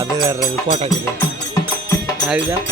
அது வேறு போட்டாக்குது அதுதான்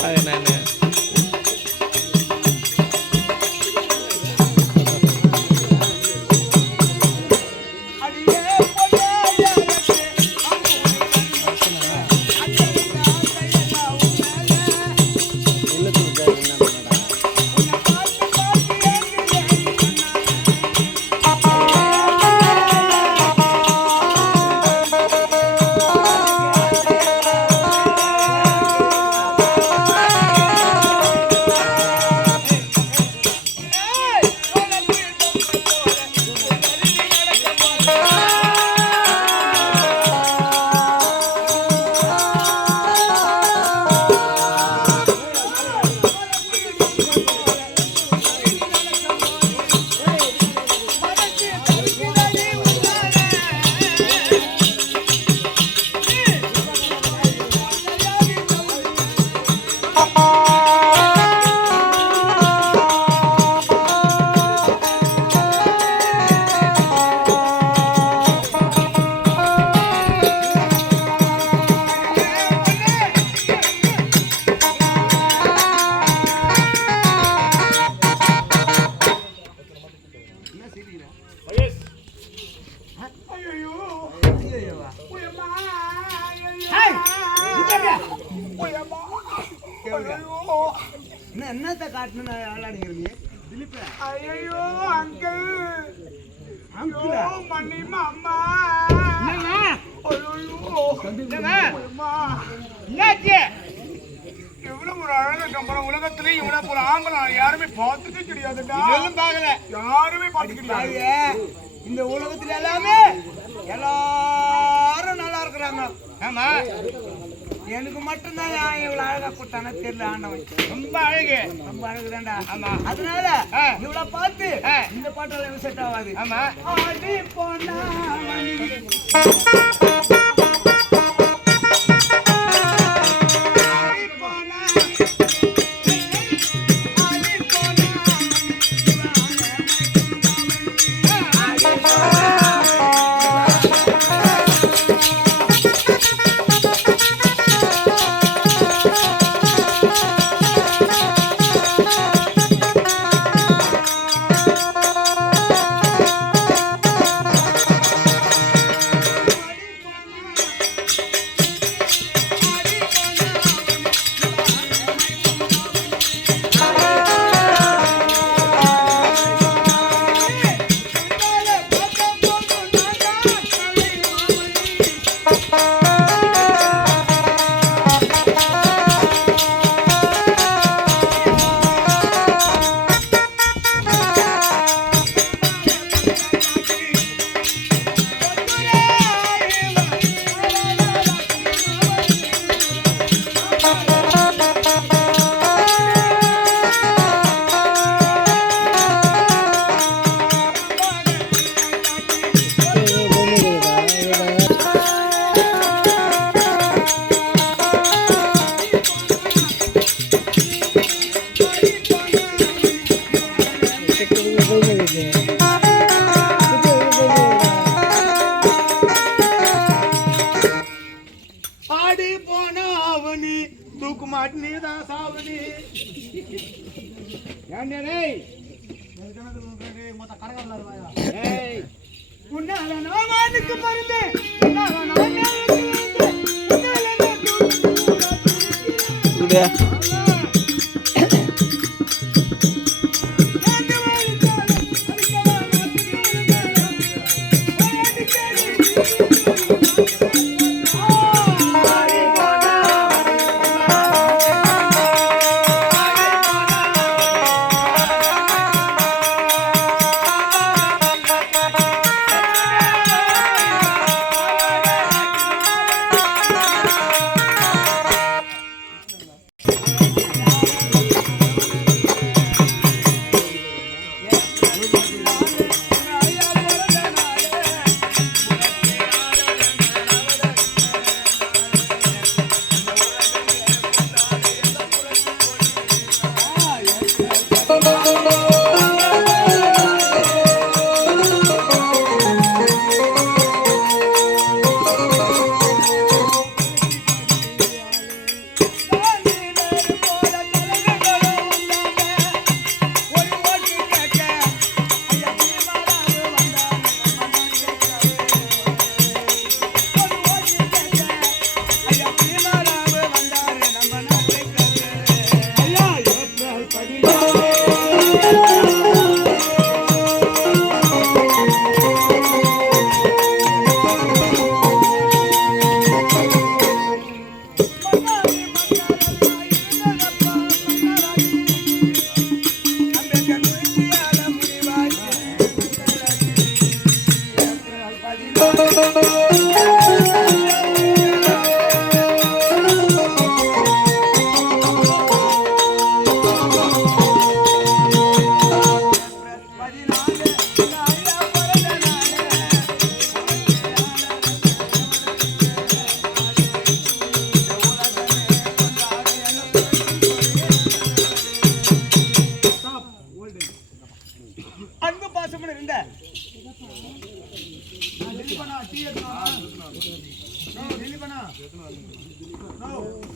நான் என்னத்த காட்டணும் ஆளாடுங்கிறீங்க ஐயோ அங்கிள் அங்கிளா மன்னிமா அம்மா இவ்வளவு ஒரு அழகு கம்பளம் உலகத்திலே இவ்வளவு ஒரு ஆம்பளை யாருமே பார்த்துட்டே கிடையாதுடா. பார்க்கல, யாருமே பார்த்து கிடையாது. இந்த உலகத்துல எல்லாமே எல்லாரும் நல்லா இருக்கிறாங்க. ஆமா, எனக்கு மட்டும்தான் இவ்வளவு அழகா கூட்டான தெரியல. ஆண்டவன் ரொம்ப அழகு, ரொம்ப அழகுதான்டா. ஆமா, அதனால இவ்வளவு பார்த்து இந்த பாட்டெல்லாம் செட் ஆகாது. ஆமா, ஆடி போனா தூக்கு மாட்டினேதான் சாவணி உன்னால நாமானுக்கு மருந்து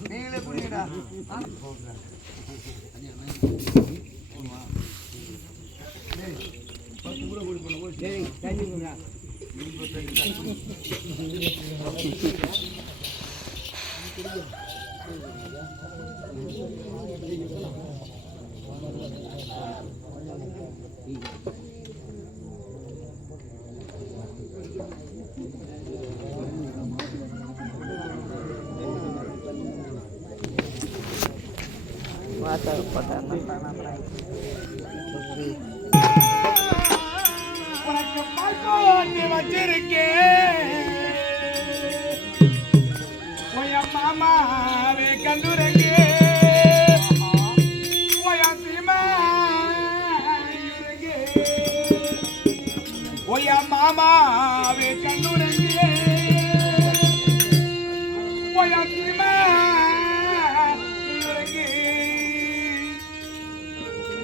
நீங்களே குடிங்கடா. உனக்கு பாட்டு வச்சிருக்கேன் ஒய மாமாவே கண்டுரங்கே ஒய சீமா ஒய மாமாவே கண்டுரங்கே ஒய சீமா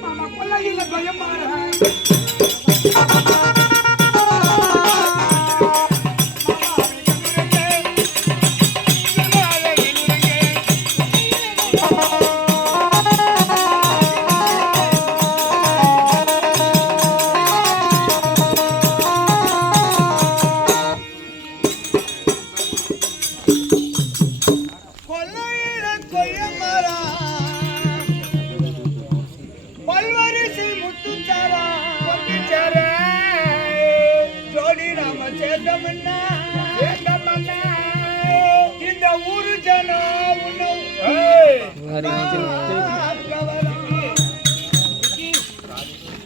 மாமா கொல்லையில பயம் மாற இந்த ஊரு ஜனம்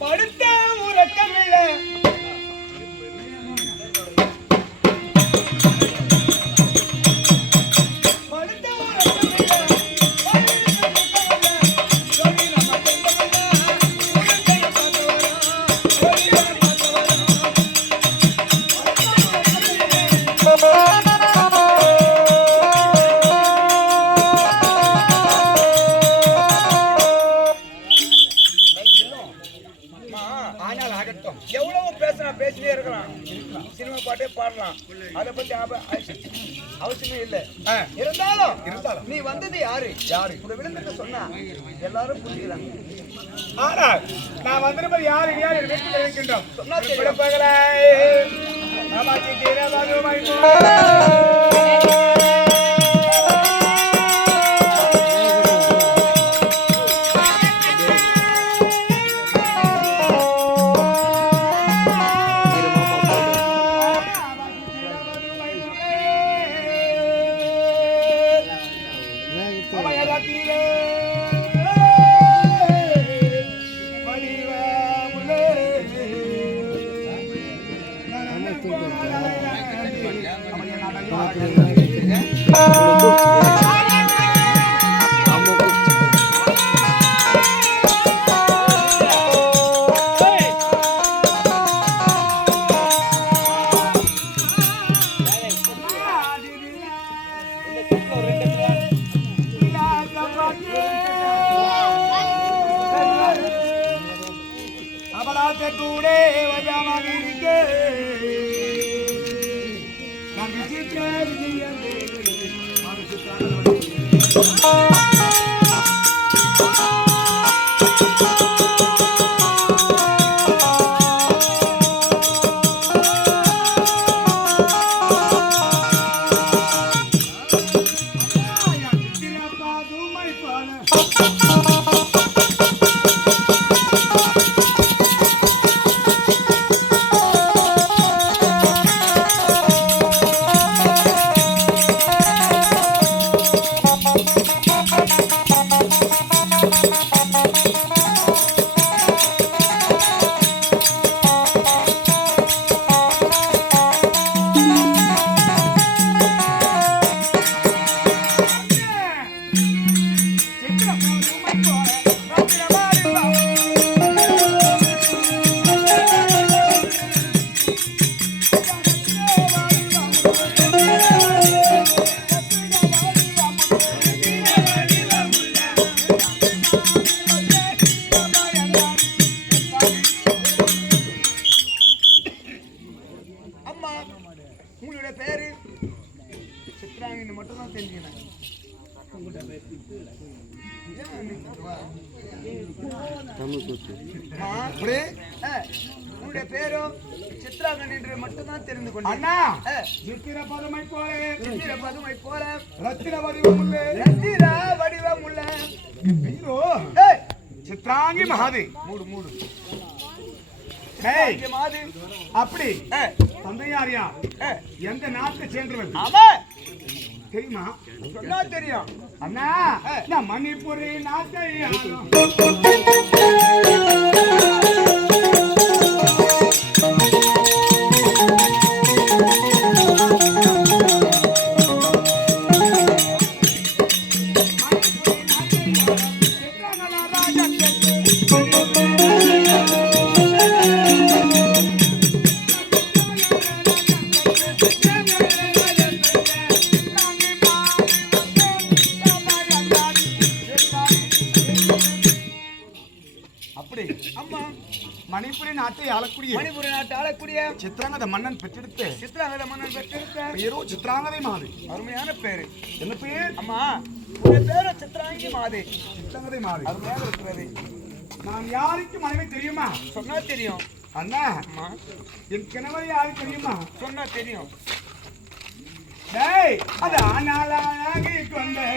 படுத்த உறக்கமில்லை எவ்வளவு பேசினே இருக்கலாம் சினிமா பாட்டே பாடலாம் அதை பத்தி அவசியமே இல்லை இருந்தாலும் நீ வந்தது யாரு உங்க விழுந்துட்டு சொன்னா எல்லாரும் புரிஞ்சுக்கிறாங்க ஆனா நான் வந்திருப்பது யாரு வீட்டில் இருக்கின்றோம் சொன்னா மட்டும் தான் தெரிஞ்சுக்கினேன். உன்னுடைய பேரும் சித்ராங்கன் என்று மட்டும்தான் தெரிந்து கொண்டேன். அண்ணா சித்திர பதுமை போல சித்திர பதுமை போல ரத்தின வடிவம் உள்ள ரத்தின வடிவம் உள்ள ஹீரோ சித்ராங்கி மகாதி. மூடு மூடு ஏய் மாது அப்படி தந்தையாரியா எந்த நாட்டை சேர்ந்தவன் ஆமா தெரியுமா? சொன்னா தெரியும். அண்ணா நான் மணிப்பூரி நாட்டை மணிப்புரி நாட்டை ஆளக்கூடிய மணிபுரி நாட்டை ஆளக்கூடிய சித்ராங்கத மன்னன் பெற்றெடுத்து சித்ராங்கத மன்னன் பெற்றெடுத்த பேரோ சித்ராங்கதை மாது. அருமையான பேரு. என்ன பேர்? அம்மா உங்க பேரு சித்ராங்கி மாது. சித்ராங்கதை மாது அருமையாக இருக்கிறது. நான் யாருக்கு மனைவி தெரியுமா? சொன்னா தெரியும். அண்ணா அம்மா என் கணவர் யாரு தெரியுமா? சொன்னா தெரியும். டேய் அது ஆனாலாகி கொண்டே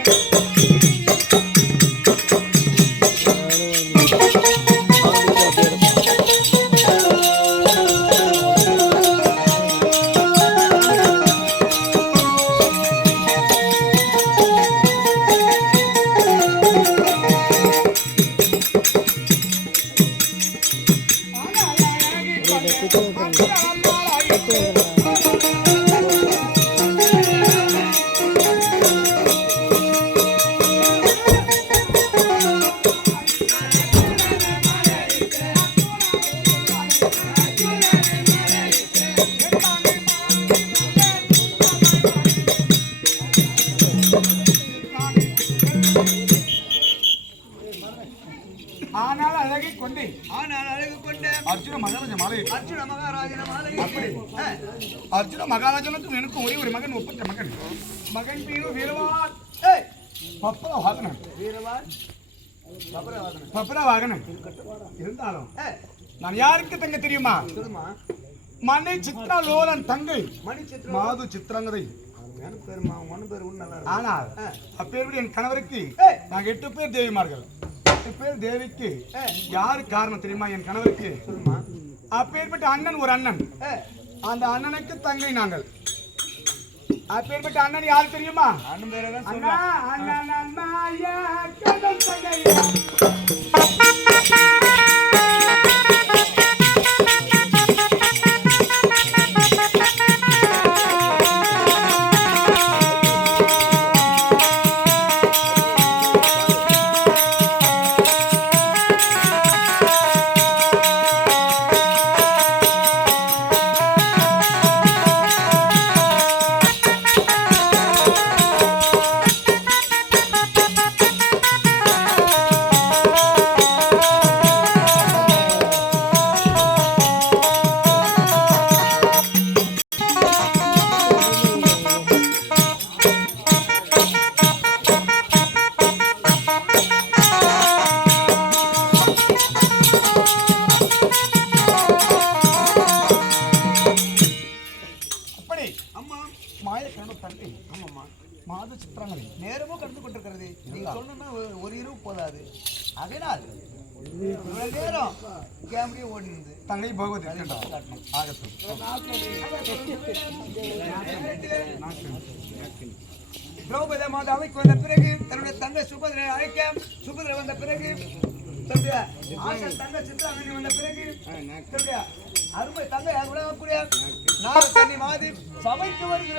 அர்ஜுன மகாராஜ மாலை. அர்ஜுன மகாராஜன மாலை. அப்படி அர்ஜுன மகாராஜனுக்கும் எனக்கும் ஒரே ஒரு மகன், ஒப்பற்ற மகன். மகன் பேரு வீரவான் பப்பர வாகனன். வீரவான் பப்பர வாகனன் இருந்தாலும் நான் யாருக்கு தங்க தெரியுமா? சொல்லுமா. மனை சித்ரா லோலன் தங்கை மணி சித்ரா மாது சித்ராங்கதை. பேருமா ஒன்னு பேர் உன்னல. ஆனால் அப்பேருடைய என் கணவருக்கு நாங்கள் 8 பேர் தேவிமார்கள். 8 பேர் தேவிக்கு யாரு காரணம் தெரியுமா? என் கணவருக்கு. சொல்லுமா. அப்பேற்பட்ட அண்ணன் ஒரு அண்ணன், அந்த அண்ணனுக்கு தங்கை நாங்கள். அப்பேற்பட்ட அண்ணன் யாரு தெரியுமா? அண்ணன் பேரை தான் அண்ணா அண்ணன் அண்ணாயா கடல் தங்கை. மாது சித்திரங்களை நேரமும் கண்டு கொண்டிருக்கிறது. நீங்க சொன்னா ஒரு இரவு போதாது. அதனால் நேரம் கேமரா ஓடினது. தங்கை பகவதி ஆகட்டும். திரௌபதி மாதாவுக்கு வந்த பிறகு தன்னுடைய தங்கை சுபதிரை அழைக்க, சுபதிரை வந்த பிறகு தன்னுடைய ஆசை தங்கை சித்ராங்கனி வந்த பிறகு தன்னுடைய அருமை தங்கை உலகக்கூடிய நாகக்கன்னி மாதி சபைக்கு வருகிற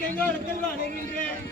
செங்கோலத்தில் வணங்குகின்றேன்.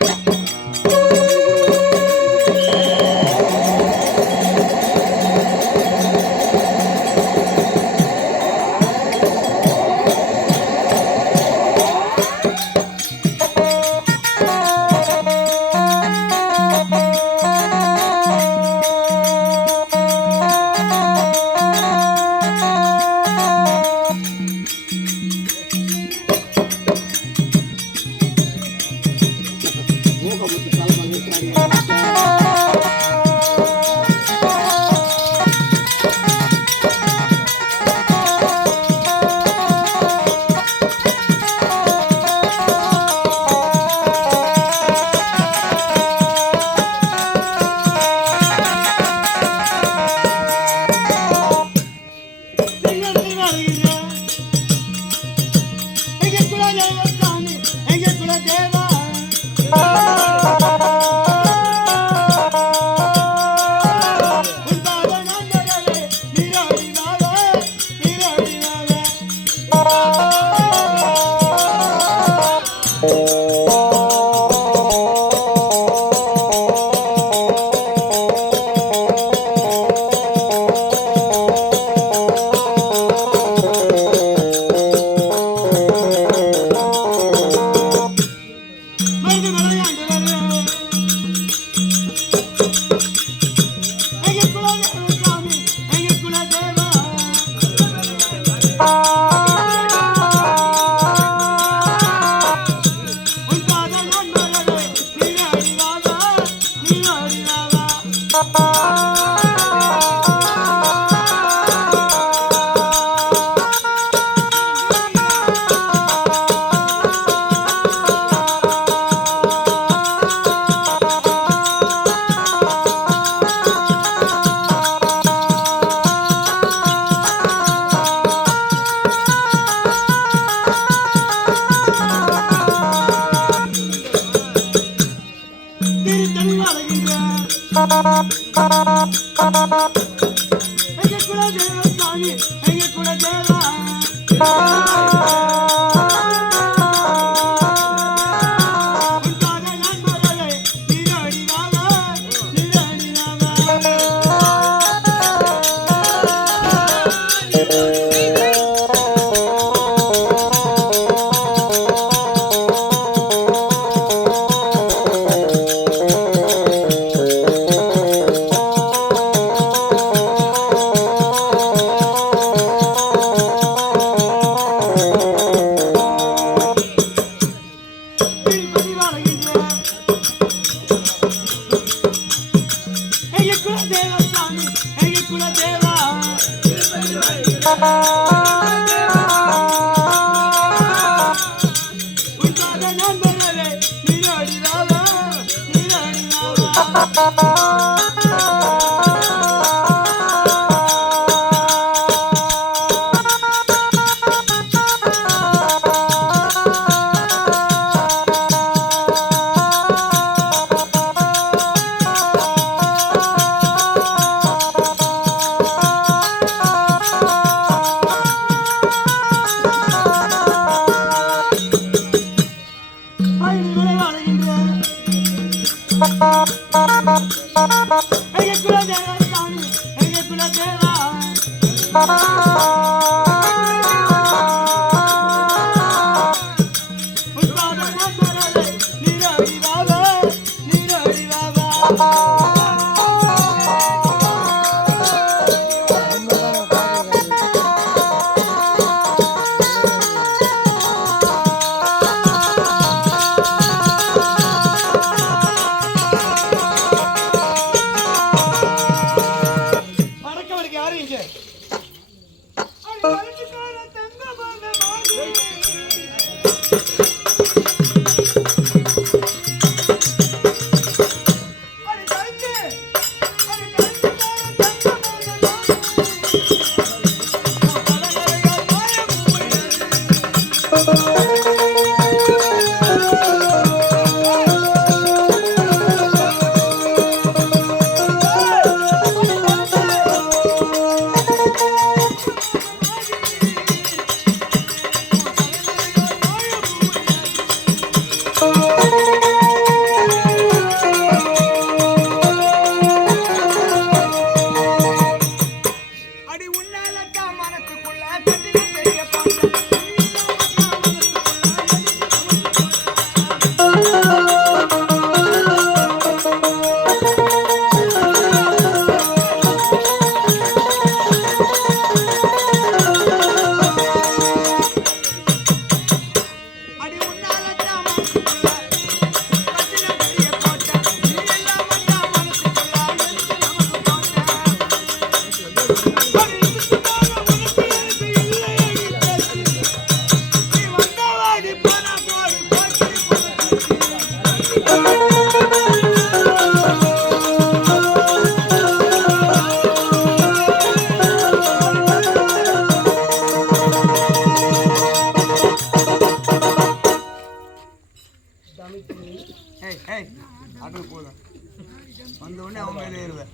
வந்தோடனே அவங்க மேலே ஏறுவேன்.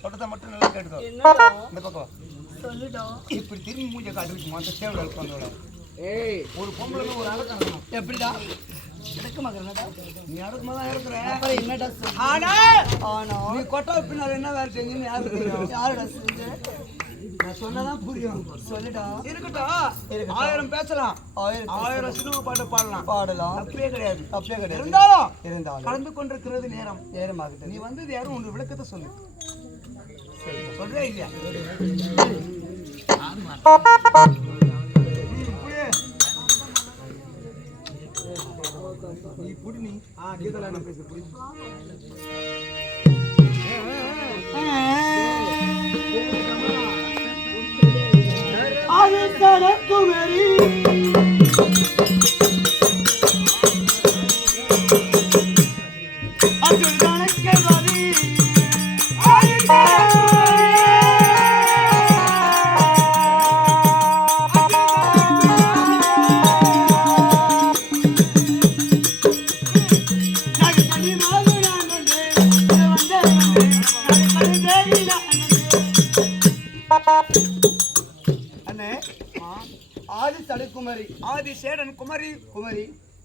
சொல்றத மட்டும் நல்லா கேட்டுக்கோ. இந்த பக்கம் இப்படி திரும்பி மூஞ்ச காட்டு மொத்த சேவல் வந்தோட ஒரு பொம்பளை ஒரு அடக்கம் எப்படிடா நீ அடக்கமா தான் இருக்கிற என்னடா ஆனா நீ கொட்டா பின்னால் என்ன வேலை செஞ்சுன்னு யாரு தெரியும்? யாருடா செஞ்சு நான் சொன்னதான் புரியும். சொல்லிட்டா இருக்கட்டும். 1000 பேசலாம், 1000 சினிமா பாட்டு பாடலாம். அப்படியே கிடையாது. இருந்தாலும் கலந்து கொண்டிருக்கிறது நேரமாகுது. நீ வந்தது யாரும் உனக்கு விளக்கத்தை சொல்லு. சொல்றே இல்லையா? நீ புடி நீ கீதல என்ன பேசு புடி. ஆயத்தட குமரி ஆதி சேடன் குமரி.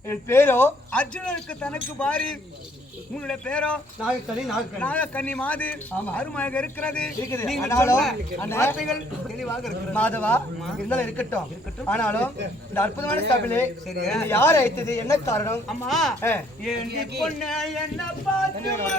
என் பேரோ அர்ஜுனனுக்கு தனக்கு பாரி. உங்களுடைய பேரோ நாகக்கன்னி மாது. அருமையாக இருக்கிறது. வார்த்தைகள் தெளிவாக இருக்கிறது. மாதவா இருந்தாலும் இருக்கட்டும். ஆனாலும் இந்த அற்புதமான சபையிலே யார் அழைத்தது? என்ன காரணம்? அம்மா பொண்ணு என்ன பார்த்து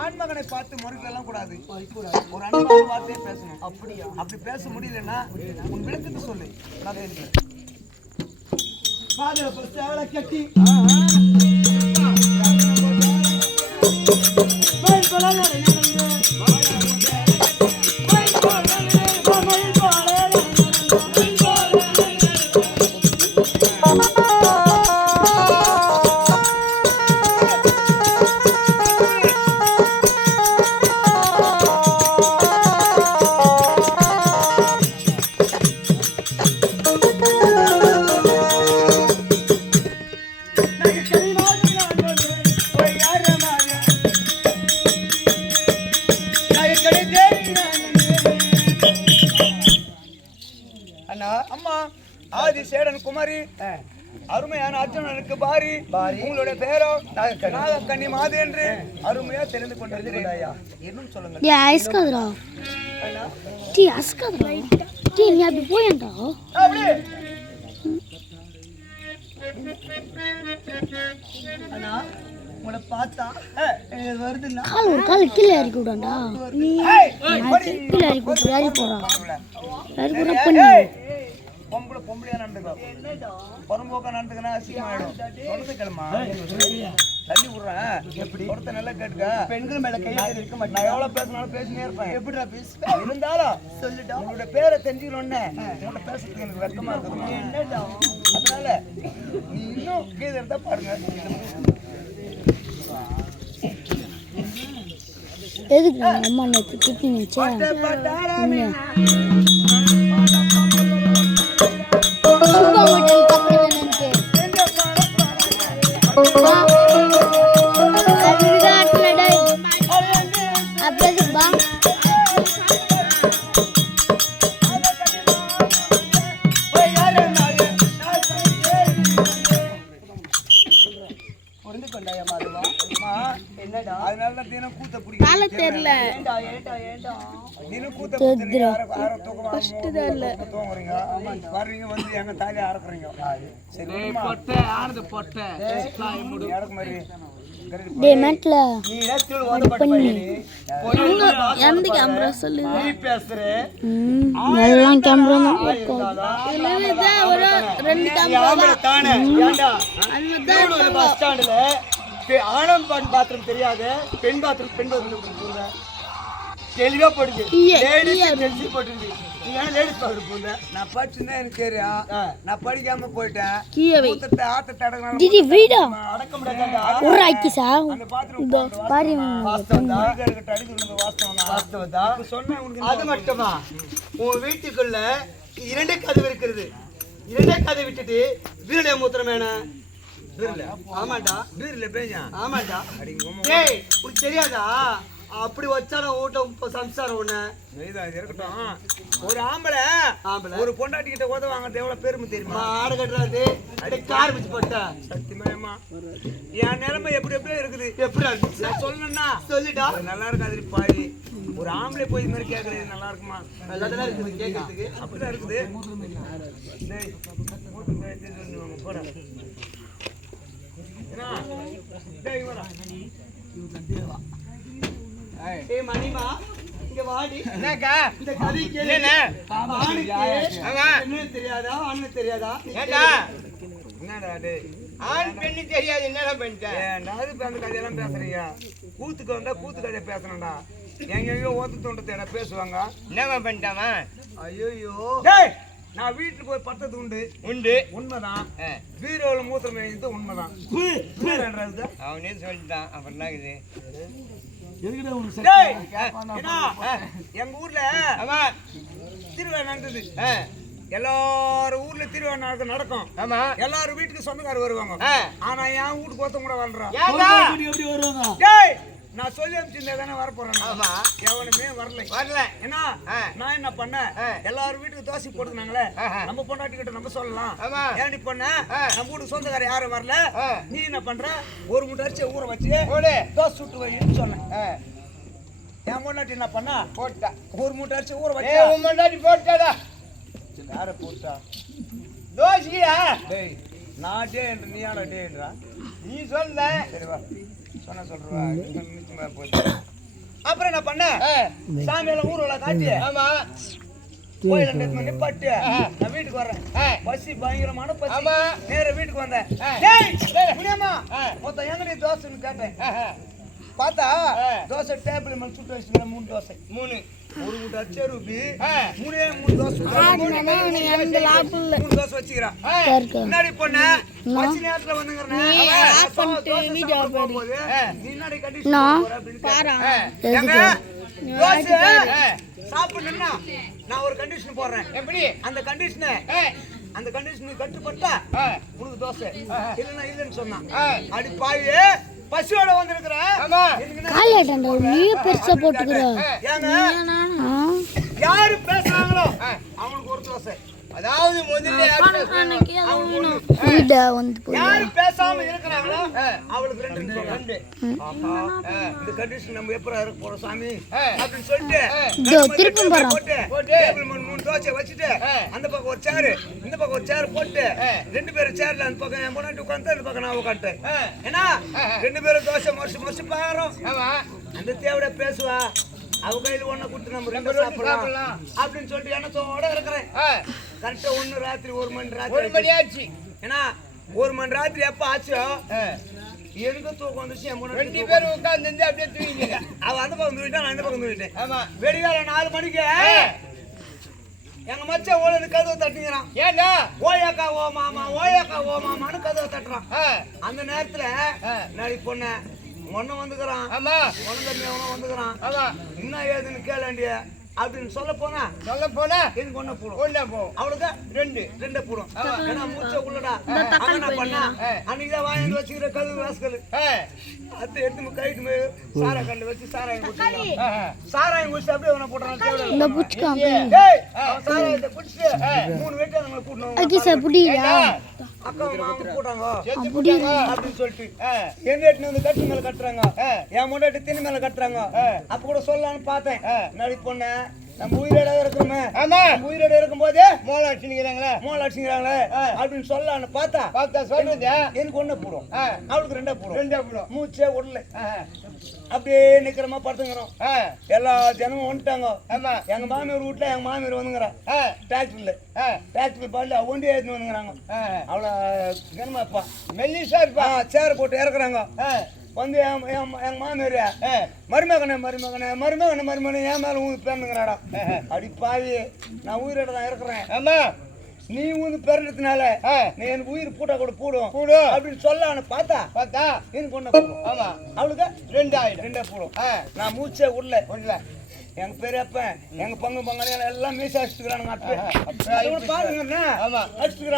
ஆண்மகனை பார்த்து முறைக்கலாம் கூடாது. ஒரு அன்பான வார்த்தையை பேசணும். அப்படியா? அப்படி பேச முடியலன்னா உன் விளக்கத்தை சொல்லு. நான் கேட்கிறேன். கட்டி அருமையான அர்ஜுனனுக்கு பாரி உங்களுடைய பேரோ நாகக்கன்னி மாது என்று அருமையா தெரிந்து கொண்டிருக்கிறேன். இன்னும் சொல்லுங்க. டேய் ஐஸ்காதரா. டேய் ஐஸ்காதரா. டேய் நீ அப்படி போயேன்டா. அப்படியே அண்ணா உங்களை பார்த்தா எனக்கு வருதுன்னா கால் கீழே இறக்கி விடாண்டா. நீ கீழே இறக்கி விட்டு ஏறி போறா. ஏறி போறா பண்ணு. பொம்பளையா நடந்துக்கோ. புறம்போக்கா நடந்துக்கனா அசிங்கமாயிடும். சொல்றது கிளம்பா தள்ளி விடுறேன். எப்படி ஒருத்த நல்லா கேட்டுக்க. பெண்கள் மேல கையை இருக்க மாட்டேன். நான் எவ்வளவு பேசினாலும் பேசினே இருப்பேன். எப்படிடா பேசுவேன்? இருந்தாலும் சொல்லிட்டா உங்களோட பேரை தெரிஞ்சுக்கணும்னு உங்கள்கிட்ட பேசுறதுக்கு எனக்கு வெக்கமா இருக்குது. என்னடா அதனால நீ இன்னும் கீழே இருந்தா பாருங்க. எதுக்கு அம்மா நேற்று திட்டி நினைச்சா அதனாலதான் தினம் கூத்த பிடிக்கும் தெரியல. தினம் கூத்த வர்றீங்க வந்து எங்க தாலி அறக்குறீங்க. சரி பொட்டை ஆனது பொட்டை இடக்கு மாதிரி டேய் மேட்ல நீ ரேஸ்ல ஓடப்பட்ட பையனே எந்த கேமரா சொல்லுங்க. நீ பேசுற எல்லாம் கேமரா தான் இதுல ஒரு ரெண்டு கேமரா தானே ஏண்டா அந்த பஸ் ஸ்டாண்ட்ல ஆணம் பாத்ரூம் தெரியாது பெண் பாத்ரூம் போங்க தெளிவா போடுது. லேடிஸ் போட்டுருது. நீ ஏன் லேடிஸ் பாத்ரூம் போங்க? நான் படிச்சுதான் எனக்கு தெரியும். நான் படிக்காம போயிட்டேன். டிடி வீடா அடக்க முடியாதா? ஒரு ஐக்கிசா அந்த பாத்ரூம் இந்த பாரி வாஸ்தவதா வாஸ்தவதா சொன்னா உங்களுக்கு அது மட்டுமா? உன் வீட்டுக்குள்ள 2 கதவு இருக்குது. 2 கதவு விட்டுட்டு வீரடைய மூத்திரமேனா ஆமாண்டா வீரல பேஞ்சா ஆமாண்டா. டேய் உனக்கு தெரியாதா? அப்படி வச்சான ஊட்டம் சம்சாரம் ஒண்ணு இருக்கட்டும். ஒரு ஆம்பளை ஒரு பொண்டாட்டி கிட்ட உதவாங்க எவ்வளவு பெருமை தெரியுமா? ஆடு கட்டுறாது கார் வச்சு போட்ட சத்தியமா என் நிலைமை எப்படி எப்படியோ இருக்குது. எப்படி நான் சொல்லணும்னா சொல்லிட்டா நல்லா இருக்காது பாரு. ஒரு ஆம்பளை போய் இது மாதிரி கேட்கறது நல்லா இருக்குமா? நல்லதான் இருக்குது கேட்கறதுக்கு. அப்படிதான் இருக்குது. போட மணிமா இங்க வாடி. என்னக்கா இந்த கதை கேளு. என்ன தெரியாதா? அண்ணன் தெரியாதா? என்னடா டேய் ஆண் பெண்ணு தெரியாது என்னடா பண்ணிட்டேன்? ஏன்டா அந்த கதையெல்லாம் பேசுறீங்க? கூத்துக்கு வந்தா கூத்து கதையை பேசணும்டா. எங்கெங்கயோ ஓத்து தோண்டத்தை பேசுவாங்க. என்னவா பண்ணிட்டாமா? ஐயோ டேய் நான் வீட்டுல போய் பத்தது உண்டு உண்மைதான். வீரோல மூத்திரம் எழுந்து உண்மைதான். அவனே சொல்லிட்டான். அப்புறம் என்ன இது எங்க ஊர்ல திருவிழா நடந்தது. எல்லாரும் ஊர்ல திருவிழா நடக்கும். எல்லாரும் வீட்டுக்கு சொந்தக்காரர் வருவாங்க. ஆனா என் வீட்டுக்கு ஒருத்தம் கூட வாழ்றான். நான் சொல்லி அனுப்பிச்சிருந்தா வர போறேன். எவனுமே வரல. ஏன்னா நான் என்ன பண்ணேன்? எல்லாரும் வீட்டுக்கு தோசை போட்டுனாங்களே நம்ம பொண்டாட்டி கிட்ட நம்ம சொல்லலாம். ஏன் பண்ண நம்ம வீட்டுக்கு சொந்தக்கார யாரும் வரல. நீ என்ன பண்ற? ஒரு மூட்டை அரிசி ஊற வச்சு தோசை சுட்டு வைன்னு சொன்னேன். என் பொண்டாட்டி என்ன பண்ணா? போட்டா ஒரு மூட்டை அரிசி ஊற வச்சு உன் பொண்டாட்டி போட்டாடா. யார போட்டா? தோசையா? டேய் நான் டே என்று நீ யாரா டேன்றா? நீ சொல்ல சரிவா சொன்ன சொல்றா. அப்புறம் என்ன பண்ண? சாமியெல்லாம் ஊர்வலம் காட்டி கோயில நிப்பாட்டு நான் வீட்டுக்கு வர்றேன். பசி பயங்கரமான பசி. நேர வீட்டுக்கு வந்தேன். மொத்தம் எங்கடி தோசைன்னு கேட்டேன். பார்த்தா தோசை டேபிள் மேல சுட்டு வச்சுக்கிற 3 தோசை. 3 ஒரு மூட்டை அரிசி ரூபி 3 தோசை 3 தோசை வச்சுக்கிறான். முன்னாடி பொண்ணு பசி நேரத்துல வந்துங்கறனே நீ என்னடி கண்டிஷன் போற அப்படின்னு தோசை சாப்பிடணும்னா நான் ஒரு கண்டிஷன் போடுறேன். எப்படி அந்த கண்டிஷன் கட்டுப்பட்டா உனக்கு தோசை இல்லைன்னா இல்லைன்னு சொன்னான். அடி பாவியே பசியோட வந்திருக்கிற நீ பெருசா போட்டுக்கிற யாரு பேசுறாங்களோ அவங்களுக்கு ஒரு தோசை அதாவது முதல்ல வீட்டை வந்து போய் யாரு பேசாம இருக்கிறாங்களோ அவளுக்கு ரெண்டு இந்த கண்டிஷன் நம்ம எப்பறம் இருக்க போறோம் சாமி அப்படின்னு சொல்லிட்டு இதோ திருப்பம் போறோம். டேபிள் 3 தோசை வச்சுட்டு அந்த பக்கம் ஒரு சேரு இந்த பக்கம் ஒரு சேர் போட்டு 2 பேரும் சேர்ல அந்த பக்கம் என் பொண்ணாட்டி உட்காந்து அந்த பக்கம் நான் உட்காந்துட்டேன். ஏன்னா 2 பேரும் தோசை மொரிச்சு பாக்குறோம். அந்த தேவைய பேசுவா அவ கையில ஒண்ணு கொடுத்து நம்ம 2 சாப்பிடலாம் அப்படின்னு சொல்லிட்டு எண்ணத்தோட இருக்கிறேன். கரெக்டா 1 ராத்திரி 1 மணி ராத்திரி 1 மணி ஆச்சு. ஏன்னா 1 மணி ராத்திரி எப்ப ஆச்சோ எனக்கு தூக்கம் வந்துச்சு. என் பொண்ணு 2 பேரும் உட்காந்து அப்படியே தூங்கிங்க. அவ அந்த பக்கம் தூங்கிட்டா நான் இந்த பக்கம் தூங்கிட்டேன். ஆமா வெடிகால 4 மணிக்கு எங்க மச்சான் ஓடுது கதவை தட்டிக்கிறான். ஏண்டா ஓயாக்கா ஓ மாமான்னு கதவை தட்டுறான். அந்த நேரத்துல நாளைக்கு பொண்ணு ஒன்னு வந்துக்கிறான். ஆமா ஒன்னு தம்பி அவனும் வந்துக்கிறான். இன்னும் ஏதுன்னு கேளாண்டிய அப்படின்னு சொல்ல போனா எனக்கு ஒண்ணு போடும். அவளுக்கு 2 போடும். ஏன்னா மூச்சை உள்ளடா அவன் என்ன பண்ணா அன்னைக்குதான் வாங்கி வச்சுக்கிற கதவு வாசல் அத்தை எடுத்து கைட்டு சாரா கண்டு வச்சு சாராயம் குடிச்சு அப்படியே அவனை போட்டான். இந்த புச்சுக்காம சாராயத்தை குடிச்சு 3 வீட்டை நம்மளை கூட்டணும். அக்கி சார் புடியா அக்கா மாமா போட்டாங்க அப்படின்னு சொல்லிட்டு எங்க எட்டு வந்து கட்டு மேல கட்டுறாங்க. என் முன்னாடி திணி மேல கட்டுறாங்க. அப்ப கூட சொல்லலான்னு பார்த்தேன். நடி பொண்ணு நம்ம உயிரோட இருக்கிறோமே உயிரோட இருக்கும் போதே மோள அடிச்சுங்கிறாங்களே அப்படின்னு சொல்லலான்னு பார்த்தா சொல்றது எனக்கு 1 போடும் அவளுக்கு 2 போடும். மூச்சே உடல அப்படியே நிக்கிறமா படுத்துங்கிறோம். எல்லா ஜனமும் வந்துட்டாங்க. எங்க மாமியார் வீட்டுல எங்க மாமியார் வந்துங்கிறான். டிராக்டர்ல பாடல ஒண்டி ஏற்றின்னு வந்துங்கிறாங்க. அவளை கனமாப்பா மெல்லிசா இருப்பா சேர் போட்டு இறக்குறாங்க. வந்து எங்க மாமியார் மருமகனை என் மேல ஊந்து பேருங்கிறாடா. அப்படி பாவி நான் உயிரோட தான் இருக்கிறேன். நீ ஊந்து பேருறதுனால நீ எனக்கு உயிர் பூட்டா கூட போடும் அப்படின்னு சொல்லலான்னு பார்த்தா எனக்கு 1 போடும். ஆமா அவளுக்கு 2 போடும். நான் மூச்சே உள்ள எங்க பெரியப்ப எங்க பங்கு எல்லாம் மீச அடிச்சுக்கிறானுங்க. பாருங்க அடிச்சுக்கிறாங்க.